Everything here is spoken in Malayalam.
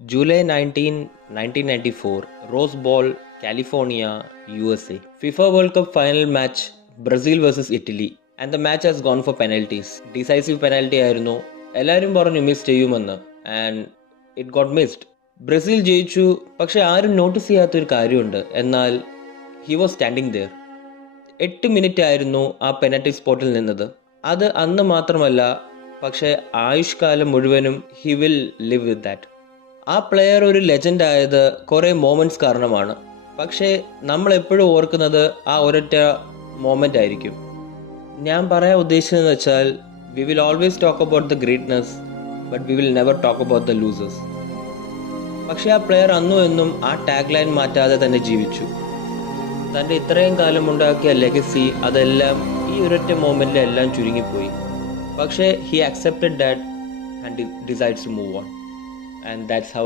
July 19, 1994, Rose Bowl, California, USA. FIFA World Cup final match, Brazil vs Italy. And the match has gone for penalties. Decisive penalty ആയിരുന്നു. എല്ലാവരും പറഞ്ഞു മിസ് ചെയ്യുമെന്ന്. And it got missed. Brazil ജയിച്ചു. പക്ഷെ ആരും നോട്ടീസ് ചെയ്യാത്തൊരു കാര്യമുണ്ട്. എന്നാൽ he was standing there. 8 minute ആയിരുന്നു ആ പെനൽറ്റി സ്പോട്ടിൽ നിന്നത്. അത് അന്ന് മാത്രമല്ല, പക്ഷേ ആയുഷ്കാലം മുഴുവനും he will live with that. ആ പ്ലെയർ ഒരു ലെജൻഡ് ആയത് കുറേ മോമെൻറ്റ്സ് കാരണമാണ്. പക്ഷേ നമ്മൾ എപ്പോഴും ഓർക്കുന്നത് ആ ഒരൊറ്റ മോമെൻ്റ് ആയിരിക്കും. ഞാൻ പറയാൻ ഉദ്ദേശിച്ചതെന്ന് വെച്ചാൽ we will always talk about the greatness, but we will never talk about the losers. പക്ഷേ ആ പ്ലെയർ അന്നും എന്നും ആ ടാഗ് ലൈൻ മാറ്റാതെ തന്നെ ജീവിച്ചു. തൻ്റെ ഇത്രയും കാലം ഉണ്ടാക്കിയ ലെഗസി അതെല്ലാം ഈ ഒരൊറ്റ മോമെൻറ്റിലെല്ലാം ചുരുങ്ങിപ്പോയി. പക്ഷേ he accepted that and decides to move on. And that's how